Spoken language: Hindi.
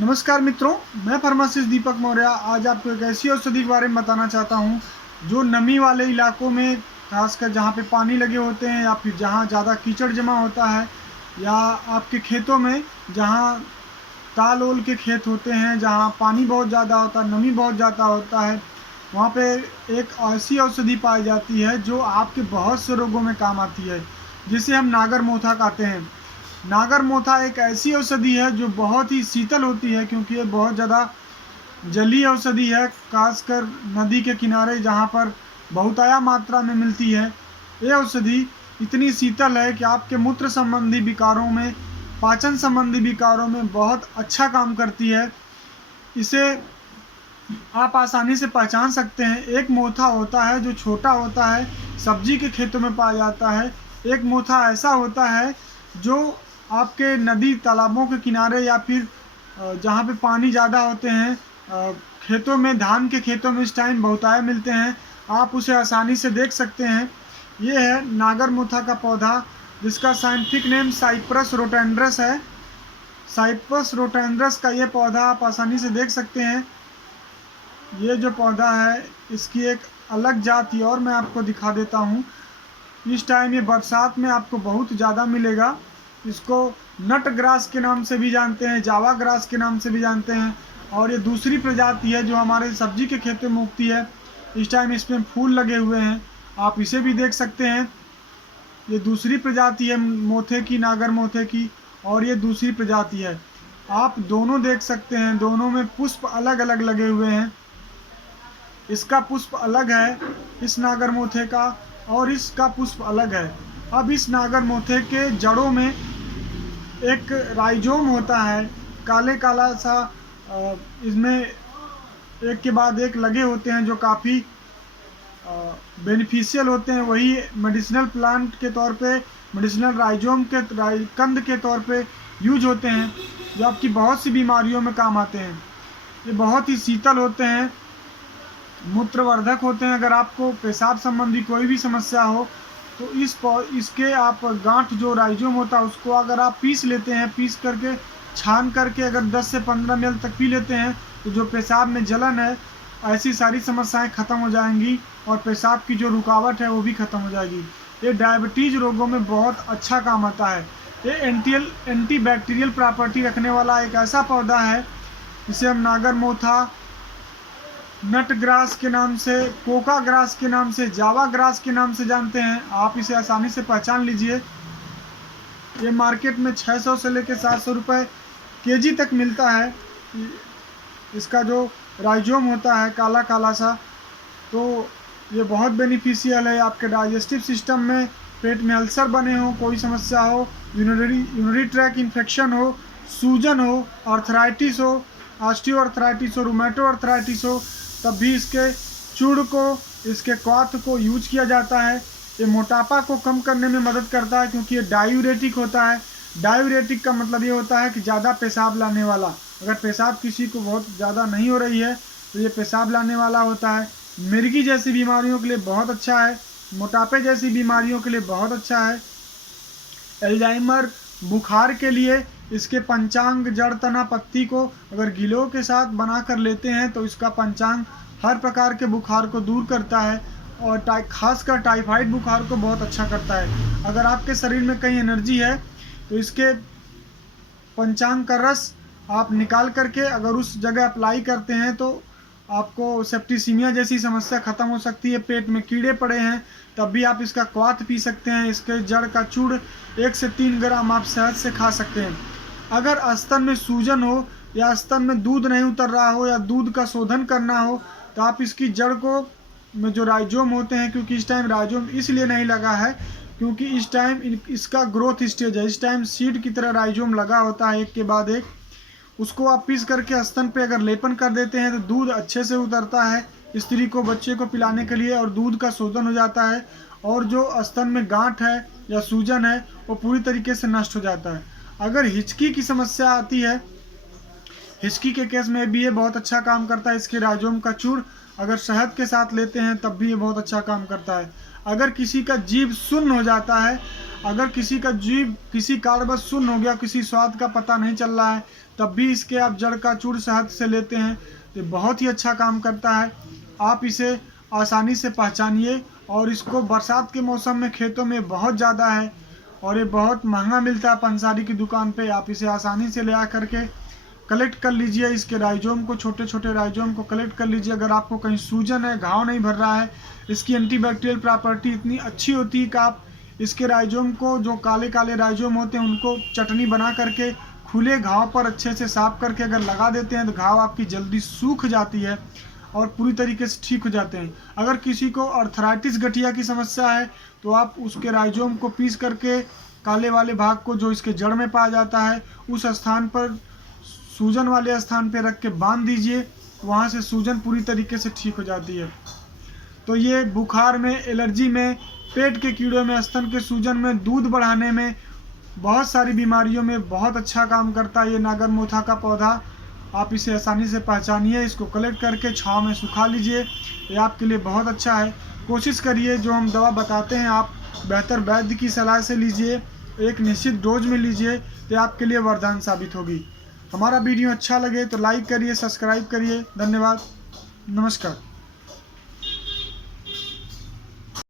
नमस्कार मित्रों, मैं फार्मासिस्ट दीपक मौर्य आज आपको एक ऐसी औषधि के बारे में बताना चाहता हूं जो नमी वाले इलाकों में, खासकर जहां पे पानी लगे होते हैं या फिर जहां ज़्यादा कीचड़ जमा होता है, या आपके खेतों में जहां ताल ओल के खेत होते हैं, जहां पानी बहुत ज़्यादा होता है, नमी बहुत ज़्यादा होता है, वहां पे एक ऐसी औषधि पाई जाती है जो आपके बहुत से रोगों में काम आती है, जिसे हम नागर मोथा कहते हैं। नागर मोथा एक ऐसी औषधि है जो बहुत ही शीतल होती है, क्योंकि ये बहुत ज़्यादा जलीय औषधि है, खासकर नदी के किनारे जहाँ पर बहुतायत मात्रा में मिलती है। ये औषधि इतनी शीतल है कि आपके मूत्र संबंधी विकारों में, पाचन संबंधी विकारों में बहुत अच्छा काम करती है। इसे आप आसानी से पहचान सकते हैं। एक मोथा होता है जो छोटा होता है, सब्जी के खेतों में पाया जाता है। एक मोथा ऐसा होता है जो आपके नदी तालाबों के किनारे या फिर जहाँ पे पानी ज़्यादा होते हैं, खेतों में, धान के खेतों में इस टाइम बहुतायत मिलते हैं। आप उसे आसानी से देख सकते हैं। ये है नागर मोथा का पौधा, जिसका साइंटिफिक नेम साइप्रस रोटेंड्रस है। साइप्रस रोटेंड्रस का ये पौधा आप आसानी से देख सकते हैं। ये जो पौधा है, इसकी एक अलग जाति और मैं आपको दिखा देता हूँ। इस टाइम ये बरसात में आपको बहुत ज़्यादा मिलेगा। इसको नट ग्रास के नाम से भी जानते हैं, जावा ग्रास के नाम से भी जानते हैं। और ये दूसरी प्रजाति है जो हमारे सब्जी के खेतों में उगती है। इस टाइम इसमें फूल लगे हुए हैं, आप इसे भी देख सकते हैं। ये दूसरी प्रजाति है मोथे की, नागर मोथे की, और ये दूसरी प्रजाति है। आप दोनों देख सकते हैं, दोनों में पुष्प अलग अलग लगे हुए हैं। इसका पुष्प अलग है इस नागर मोथे का, और इसका पुष्प अलग है। अब इस नागर मोथे के जड़ों में एक राइजोम होता है, काले काला सा, इसमें एक के बाद एक लगे होते हैं जो काफ़ी बेनिफिशियल होते हैं। वही मेडिसिनल प्लांट के तौर पे, मेडिसिनल राइजोम के कंद के तौर पे यूज होते हैं, जो आपकी बहुत सी बीमारियों में काम आते हैं। ये बहुत ही शीतल होते हैं, मूत्रवर्धक होते हैं। अगर आपको पेशाब संबंधी कोई भी समस्या हो तो इसके आप गांठ, जो राइजोम होता है, उसको अगर आप पीस लेते हैं, पीस करके छान करके अगर 10 से 15 ml तक पी लेते हैं, तो जो पेशाब में जलन है, ऐसी सारी समस्याएं खत्म हो जाएंगी, और पेशाब की जो रुकावट है वो भी खत्म हो जाएगी। ये डायबिटीज़ रोगों में बहुत अच्छा काम आता है। ये एंटी बैक्टीरियल प्रॉपर्टी रखने वाला एक ऐसा पौधा है, जिसे हम नागर मोथा, नट ग्रास के नाम से, कोका ग्रास के नाम से, जावा ग्रास के नाम से जानते हैं। आप इसे आसानी से पहचान लीजिए। ये मार्केट में 600 से लेकर 700 रुपये केजी तक मिलता है। इसका जो राइजोम होता है काला काला सा, तो ये बहुत बेनिफिशियल है आपके डाइजेस्टिव सिस्टम में। पेट में अल्सर बने हो, कोई समस्या हो, यूरिनरी ट्रैक इन्फेक्शन हो, सूजन हो, आर्थराइटिस हो, ऑस्टियोआर्थराइटिस हो, रूमेटो आर्थराइटिस हो, तब भी इसके चूर्ण को, इसके क्वाथ को यूज किया जाता है। ये मोटापा को कम करने में मदद करता है, क्योंकि ये डायूरेटिक होता है। डायूरेटिक का मतलब ये होता है कि ज़्यादा पेशाब लाने वाला। अगर पेशाब किसी को बहुत ज़्यादा नहीं हो रही है तो ये पेशाब लाने वाला होता है। मिर्गी जैसी बीमारियों के लिए बहुत अच्छा है, मोटापे जैसी बीमारियों के लिए बहुत अच्छा है। एल्जाइमर, बुखार के लिए इसके पंचांग, जड़, तना, पत्ती को अगर गिलों के साथ बना कर लेते हैं तो इसका पंचांग हर प्रकार के बुखार को दूर करता है, और खासकर टाइफाइड बुखार को बहुत अच्छा करता है। अगर आपके शरीर में कहीं एनर्जी है तो इसके पंचांग का रस आप निकाल करके अगर उस जगह अप्लाई करते हैं तो आपको सेप्टिसीमिया जैसी समस्या खत्म हो सकती है। पेट में कीड़े पड़े हैं तब भी आप इसका क्वाथ पी सकते हैं। इसके जड़ का चूर्ण 1 से 3 ग्राम आप शहद से खा सकते हैं। अगर स्तन में सूजन हो, या स्तन में दूध नहीं उतर रहा हो, या दूध का शोधन करना हो, तो आप इसकी जड़ को, में जो राइजोम होते हैं, क्योंकि इस टाइम राइजोम इसलिए नहीं लगा है क्योंकि इस टाइम इसका ग्रोथ स्टेज है। इस टाइम सीड की तरह राइजोम लगा होता है एक के बाद एक। उसको आप पीस करके स्तन पे अगर लेपन कर देते हैं तो दूध अच्छे से उतरता है स्त्री को, बच्चे को पिलाने के लिए, और दूध का शोधन हो जाता है, और जो स्तन में गांठ है या सूजन है वो पूरी तरीके से नष्ट हो जाता है। अगर हिचकी की समस्या आती है, हिचकी के केस में भी ये बहुत अच्छा काम करता है। इसके राइजोम का चूर्ण अगर शहद के साथ लेते हैं तब भी ये बहुत अच्छा काम करता है। अगर किसी का जीभ सुन्न हो जाता है, अगर किसी का जीभ किसी कारणवश सुन्न हो गया, किसी स्वाद का पता नहीं चल रहा है, तब भी इसके आप जड़ का चूर्ण शहद से लेते हैं तो बहुत ही अच्छा काम करता है। आप इसे आसानी से पहचानिए, और इसको बरसात के मौसम में खेतों में बहुत ज़्यादा है और ये बहुत महंगा मिलता है पंसारी की दुकान पे। आप इसे आसानी से ले आ करके कलेक्ट कर लीजिए। इसके राइजोम को, छोटे छोटे राइजोम को कलेक्ट कर लीजिए। अगर आपको कहीं सूजन है, घाव नहीं भर रहा है, इसकी एंटीबैक्टीरियल प्रॉपर्टी इतनी अच्छी होती है कि आप इसके राइजोम को, जो काले काले राइजोम होते हैं, उनको चटनी बना करके खुले घाव पर अच्छे से साफ करके अगर लगा देते हैं तो घाव आपकी जल्दी सूख जाती है और पूरी तरीके से ठीक हो जाते हैं। अगर किसी को अर्थराइटिस गठिया की समस्या है तो आप उसके राइजोम को पीस करके काले वाले भाग को, जो इसके जड़ में पाया जाता है, उस स्थान पर, सूजन वाले स्थान पर रख के बांध दीजिए, वहाँ से सूजन पूरी तरीके से ठीक हो जाती है। तो ये बुखार में, एलर्जी में, पेट के कीड़ों में, स्तन के सूजन में, दूध बढ़ाने में, बहुत सारी बीमारियों में बहुत अच्छा काम करता है ये नागर मोथा का पौधा। आप इसे आसानी से पहचानिए, इसको कलेक्ट करके छांव में सुखा लीजिए, ये आपके लिए बहुत अच्छा है। कोशिश करिए जो हम दवा बताते हैं आप बेहतर वैद्य की सलाह से लीजिए, एक निश्चित डोज में लीजिए, तो आपके लिए वरदान साबित होगी। हमारा वीडियो अच्छा लगे तो लाइक करिए, सब्सक्राइब करिए। धन्यवाद, नमस्कार।